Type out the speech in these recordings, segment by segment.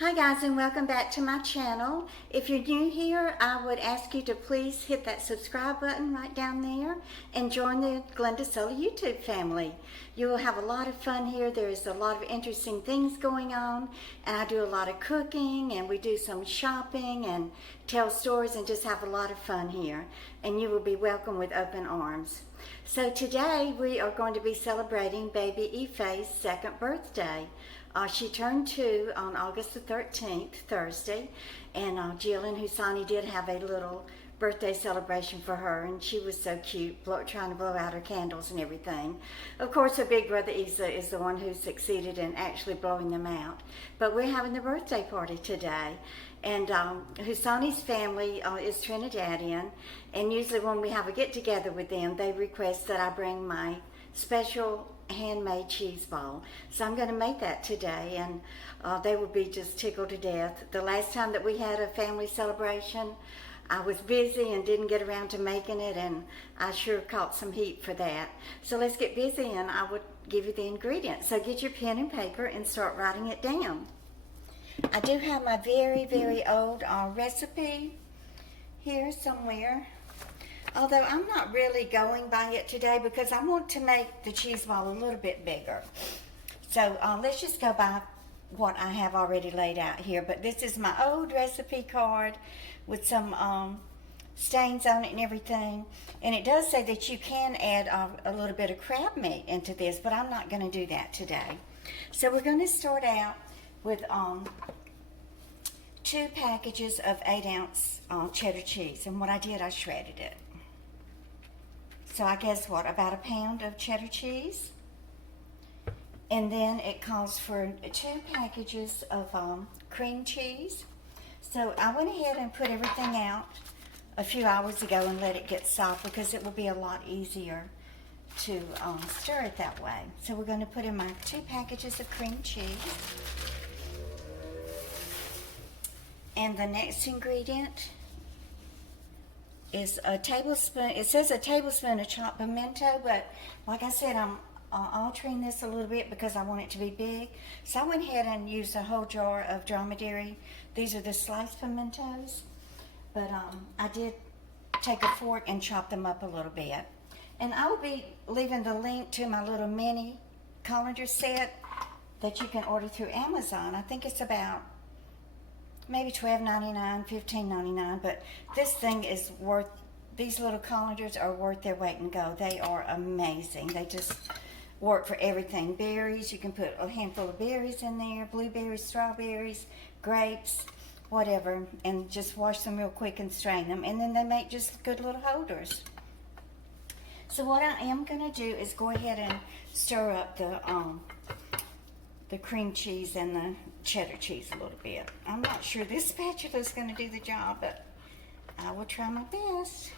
Hi guys, and welcome back to my channel. If you're new here, I would ask you to please hit that subscribe button right down there and join the Glenda Sola YouTube family. You will have a lot of fun here. There's a lot of interesting things going on, and I do a lot of cooking, and we do some shopping and tell stories and just have a lot of fun here. And you will be welcome with open arms. So today we are going to be celebrating baby Ife's second birthday. She turned 2 on August the 13th, Thursday, and Jill and Husani did have a little birthday celebration for her, and she was so cute, trying to blow out her candles and everything. Of course, her big brother Isa is the one who succeeded in actually blowing them out. But we're having the birthday party today, and Husani's family is Trinidadian, and usually when we have a get-together with them, they request that I bring my special handmade cheese ball. So I'm going to make that today, and they will be just tickled to death. The last time that we had a family celebration, I was busy and didn't get around to making it, and I sure caught some heat for that. So let's get busy, and I would give you the ingredients. So get your pen and paper and start writing it down. I do have my very, very old recipe here somewhere. Although I'm not really going by it today because I want to make the cheese ball a little bit bigger. So let's just go by what I have already laid out here. But this is my old recipe card with some stains on it and everything. And it does say that you can add a little bit of crab meat into this, but I'm not going to do that today. So we're going to start out with 2 packages of 8-ounce cheddar cheese. And what I did, I shredded it. So I guess what, about a pound of cheddar cheese. And then it calls for 2 packages of cream cheese. So I went ahead and put everything out a few hours ago and let it get soft because it will be a lot easier to stir it that way. So we're going to put in my 2 packages of cream cheese. And the next ingredient is a tablespoon. It says a tablespoon of chopped pimento, but like I said, I'm altering this a little bit because I want it to be big. So I went ahead and used a whole jar of dromedary. These are the sliced pimentos, but I did take a fork and chop them up a little bit. And I will be leaving the link to my little mini colander set that you can order through Amazon. I think it's about maybe $12.99, $15.99, but this thing is worth, these little colanders are worth their weight in gold. They are amazing. They just work for everything. Berries, you can put a handful of berries in there, blueberries, strawberries, grapes, whatever, and just wash them real quick and strain them, and then they make just good little holders. So what I am going to do is go ahead and stir up the cream cheese and the cheddar cheese a little bit. I'm not sure this spatula is going to do the job, but I will try my best.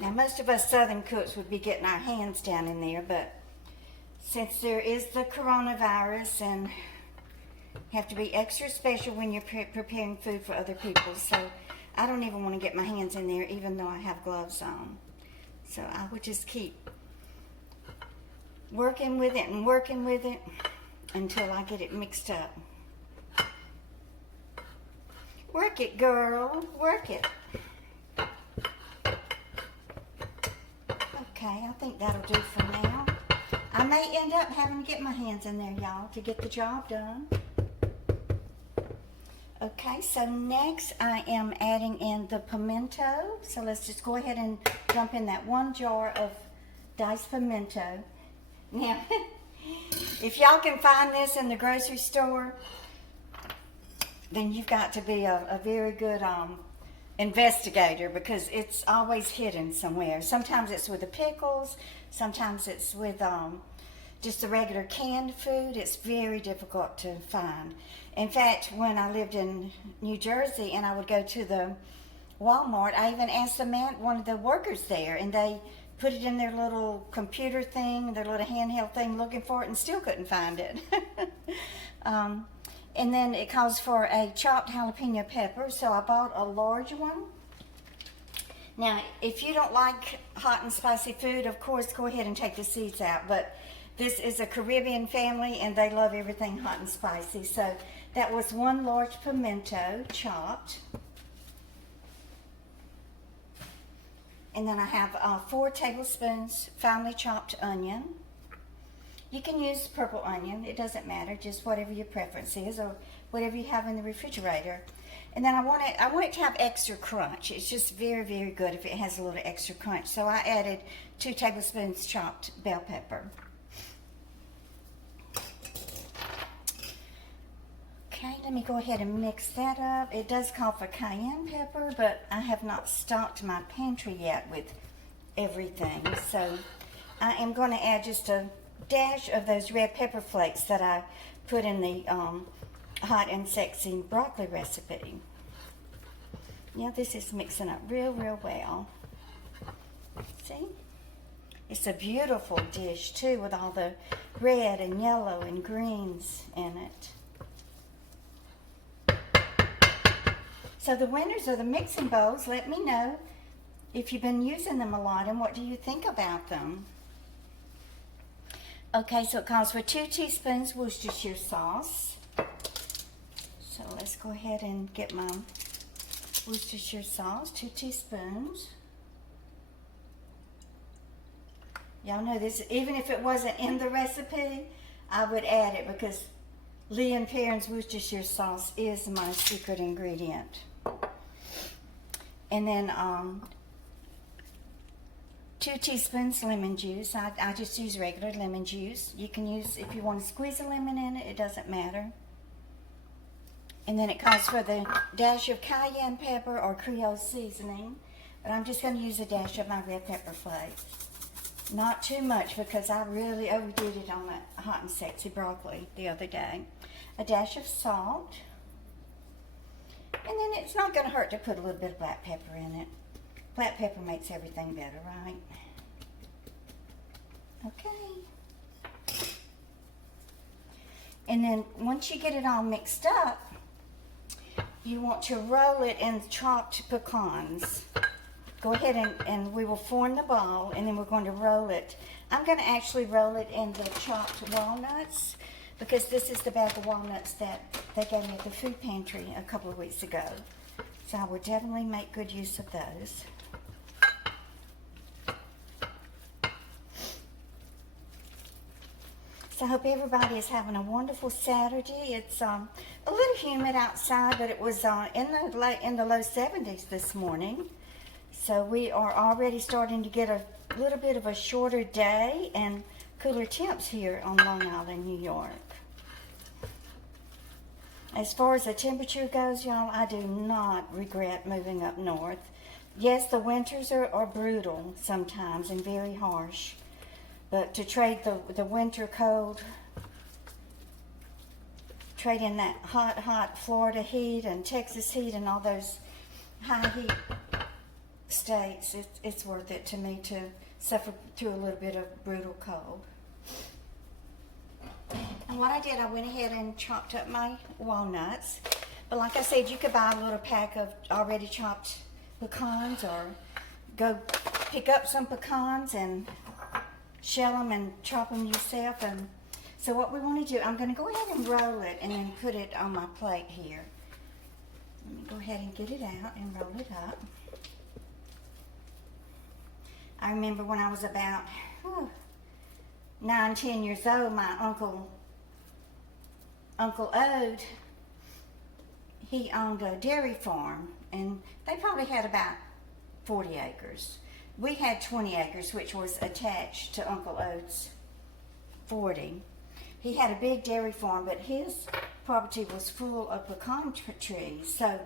Now, most of us Southern cooks would be getting our hands down in there, but since there is the coronavirus and have to be extra special when you're preparing food for other people, so I don't even want to get my hands in there even though I have gloves on. So I would just keep working with it and working with it until I get it mixed up. Work it, girl. Work it. Okay, I think that'll do for now. I may end up having to get my hands in there, y'all, to get the job done. Okay, so next I am adding in the pimento. So let's just go ahead and dump in that 1 jar of diced pimento. Now, if y'all can find this in the grocery store, then you've got to be a very good investigator because it's always hidden somewhere. Sometimes it's with the pickles, sometimes it's with just the regular canned food. It's very difficult to find. In fact, when I lived in New Jersey and I would go to the Walmart, I even asked one of the workers there, and they put it in their little computer thing, their little handheld thing, looking for it, and still couldn't find it. And then it calls for a chopped jalapeno pepper, so I bought a large one. Now, if you don't like hot and spicy food, of course, go ahead and take the seeds out, but This is a Caribbean family and they love everything hot and spicy. So that was 1 large pimento chopped. And then I have 4 tablespoons finely chopped onion. You can use purple onion, it doesn't matter, just whatever your preference is or whatever you have in the refrigerator. And then I want it to have extra crunch. It's just very, very good if it has a little extra crunch. So I added 2 tablespoons chopped bell pepper. Okay, let me go ahead and mix that up. It does call for cayenne pepper, but I have not stocked my pantry yet with everything. So I am going to add just a dash of those red pepper flakes that I put in the hot and sexy broccoli recipe. Yeah, this is mixing up real, real well. See? It's a beautiful dish too with all the red and yellow and greens in it. So the winners of the mixing bowls, let me know if you've been using them a lot and what do you think about them. Okay, so it calls for 2 teaspoons Worcestershire sauce. So let's go ahead and get my Worcestershire sauce, 2 teaspoons. Y'all know this, even if it wasn't in the recipe, I would add it because Lee and Perrin's Worcestershire sauce is my secret ingredient. And then 2 teaspoons lemon juice. I just use regular lemon juice. You can use, if you want to squeeze a lemon in it, it doesn't matter. And then it calls for the dash of cayenne pepper or Creole seasoning. But I'm just going to use a dash of my red pepper flakes. Not too much because I really overdid it on that hot and sexy broccoli the other day. A dash of salt. And then it's not going to hurt to put a little bit of black pepper in it. Black pepper makes everything better, right? Okay. And then once you get it all mixed up, you want to roll it in chopped pecans. Go ahead and we will form the ball and then we're going to roll it. I'm going to actually roll it in the chopped walnuts because this is the bag of walnuts that they gave me at the food pantry a couple of weeks ago. So I will definitely make good use of those. So I hope everybody is having a wonderful Saturday. It's a little humid outside, but it was in the low 70s this morning. So we are already starting to get a little bit of a shorter day and cooler temps here on Long Island, New York. As far as the temperature goes, y'all, I do not regret moving up north. Yes, the winters are brutal sometimes and very harsh. But to trade the winter cold, trade in that hot Florida heat and Texas heat and all those high heat states, it's worth it to me to suffer through a little bit of brutal cold. And what I did, I went ahead and chopped up my walnuts. But like I said, you could buy a little pack of already chopped pecans or go pick up some pecans and shell them and chop them yourself. And so what we want to do, I'm going to go ahead and roll it and then put it on my plate here. Let me go ahead and get it out and roll it up. I remember when I was about 9, 10 years old, my Uncle Ode, he owned a dairy farm, and they probably had about 40 acres. We had 20 acres, which was attached to Uncle Ode's 40. He had a big dairy farm, but his property was full of pecan trees, so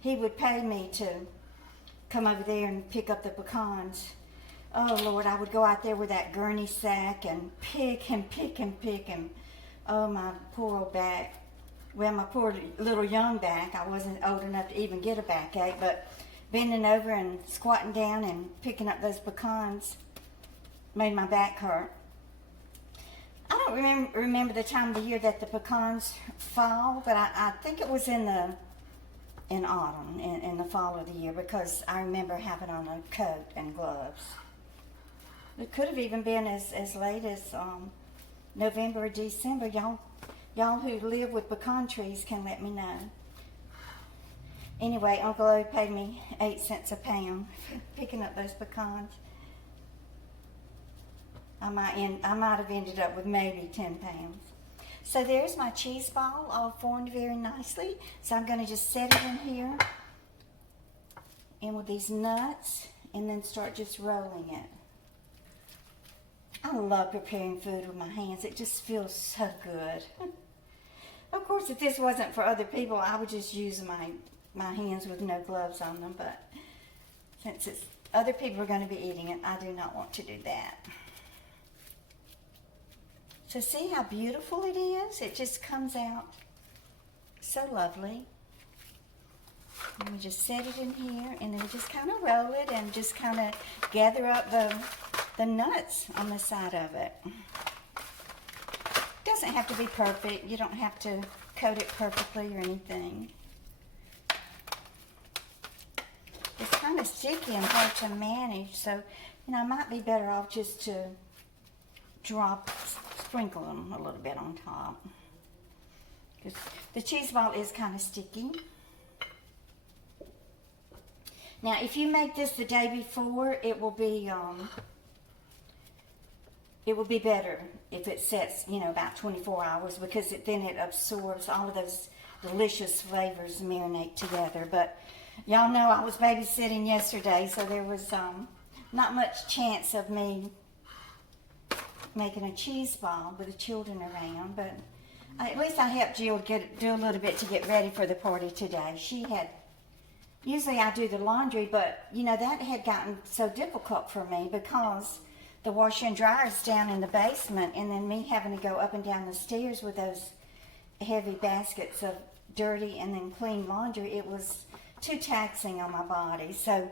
he would pay me to come over there and pick up the pecans. Oh Lord, I would go out there with that gurney sack and pick and pick and pick and oh, my poor old back. Well, my poor little young back. I wasn't old enough to even get a backache, but bending over and squatting down and picking up those pecans made my back hurt. I don't remember the time of the year that the pecans fall, but I think it was in autumn, in the fall of the year, because I remember having on a coat and gloves. It could have even been as late as November or December. Y'all who live with pecan trees can let me know. Anyway, Uncle O paid me 8 cents a pound for picking up those pecans. I might have ended up with maybe 10 pounds. So there's my cheese ball all formed very nicely. So I'm going to just set it in here and with these nuts and then start just rolling it. I love preparing food with my hands. It just feels so good. Of course, if this wasn't for other people, I would just use my hands with no gloves on them. But since other people are going to be eating it, I do not want to do that. So see how beautiful it is? It just comes out so lovely. And we just set it in here and then just kind of roll it and just kind of gather up the nuts on the side of it. It doesn't have to be perfect. You don't have to coat it perfectly or anything. It's kind of sticky and hard to manage, so I might be better off just to sprinkle them a little bit on top. Because the cheese ball is kind of sticky. Now, if you make this the day before, it will be better if it sets, about 24 hours, because then it absorbs all of those delicious flavors, marinate together. But y'all know I was babysitting yesterday, so there was not much chance of me making a cheese ball with the children around. But at least I helped Jill do a little bit to get ready for the party today. Usually I do the laundry, but that had gotten so difficult for me because the washer and dryer is down in the basement, and then me having to go up and down the stairs with those heavy baskets of dirty and then clean laundry, it was too taxing on my body. So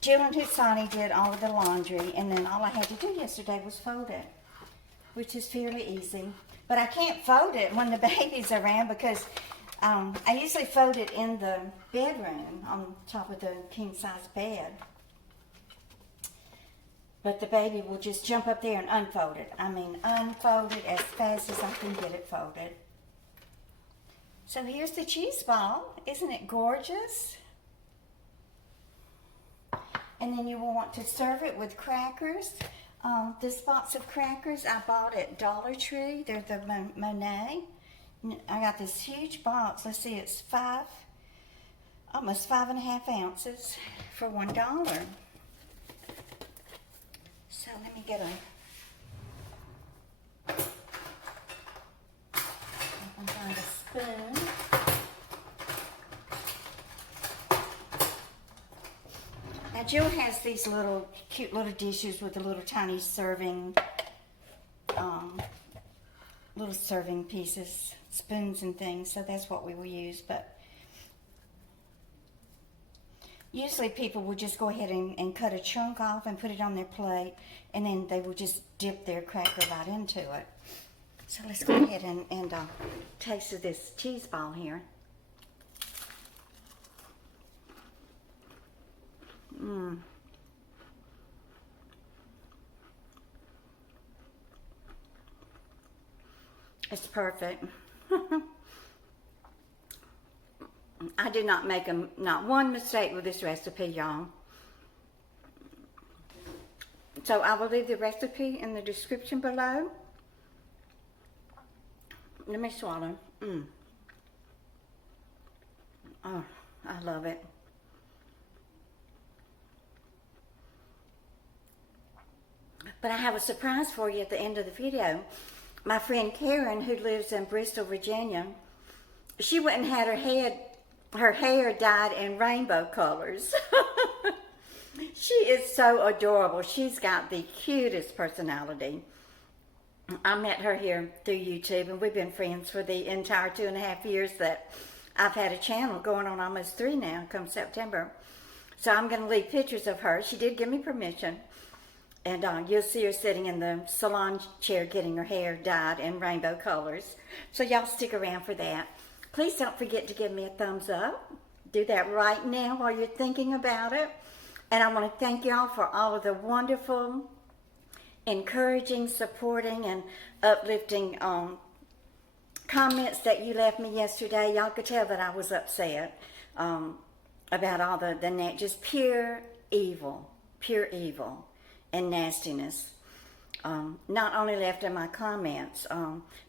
Jill and Husani did all of the laundry, and then all I had to do yesterday was fold it, which is fairly easy. But I can't fold it when the baby's around because I usually fold it in the bedroom on top of the king-size bed. But the baby will just jump up there and unfold it. I mean, unfold it as fast as I can get it folded. So here's the cheese ball. Isn't it gorgeous? And then you will want to serve it with crackers. This box of crackers I bought at Dollar Tree. They're the Monet. I got this huge box. Let's see, it's almost 5.5 ounces for $1. So let me get find a spoon. Now Jill has these cute little dishes with the little tiny serving pieces, spoons and things, so that's what we will use. But usually people will just go ahead and cut a chunk off and put it on their plate, and then they will just dip their cracker right into it. So let's go ahead and taste this cheese ball here. It's perfect. I did not make not one mistake with this recipe, y'all. So I will leave the recipe in the description below. Let me swallow. Oh, I love it. But I have a surprise for you at the end of the video. My friend Karen, who lives in Bristol, Virginia, she went and had her hair dyed in rainbow colors. She is so adorable. She's got the cutest personality. I met her here through YouTube, and we've been friends for the entire 2.5 years that I've had a channel, going on almost 3 now, come September. So I'm going to leave pictures of her. She did give me permission. And you'll see her sitting in the salon chair getting her hair dyed in rainbow colors. So y'all stick around for that. Please don't forget to give me a thumbs up. Do that right now while you're thinking about it. And I want to thank y'all for all of the wonderful encouraging, supporting, and uplifting comments that you left me yesterday. Y'all could tell that I was upset about all the just pure evil and nastiness. Not only left in my comments,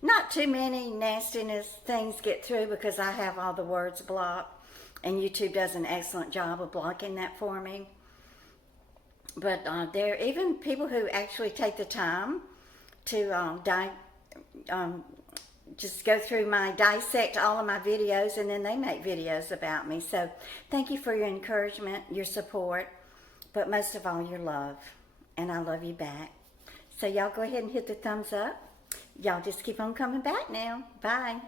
not too many nastiness things get through because I have all the words blocked, and YouTube does an excellent job of blocking that for me. But there are even people who actually take the time to just go through dissect all of my videos, and then they make videos about me. So thank you for your encouragement, your support, but most of all, your love. And I love you back. So y'all go ahead and hit the thumbs up. Y'all just keep on coming back now. Bye.